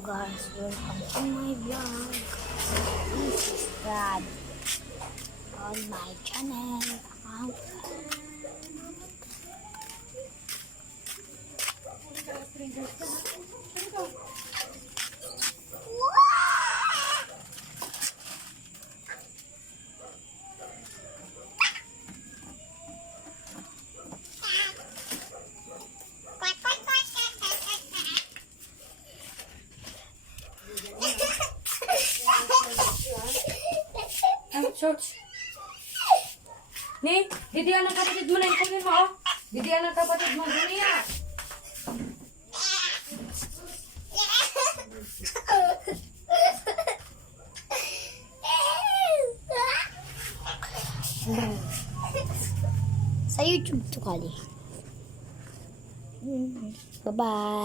Hello guys, welcome to my vlog. This is Brad on my channel. Shorts. Ni, didihan ang kapatid mo na yung kunin mo, oh. Didihan ang kapatid mo, Dunia. Sa YouTube to kali. Bye-bye.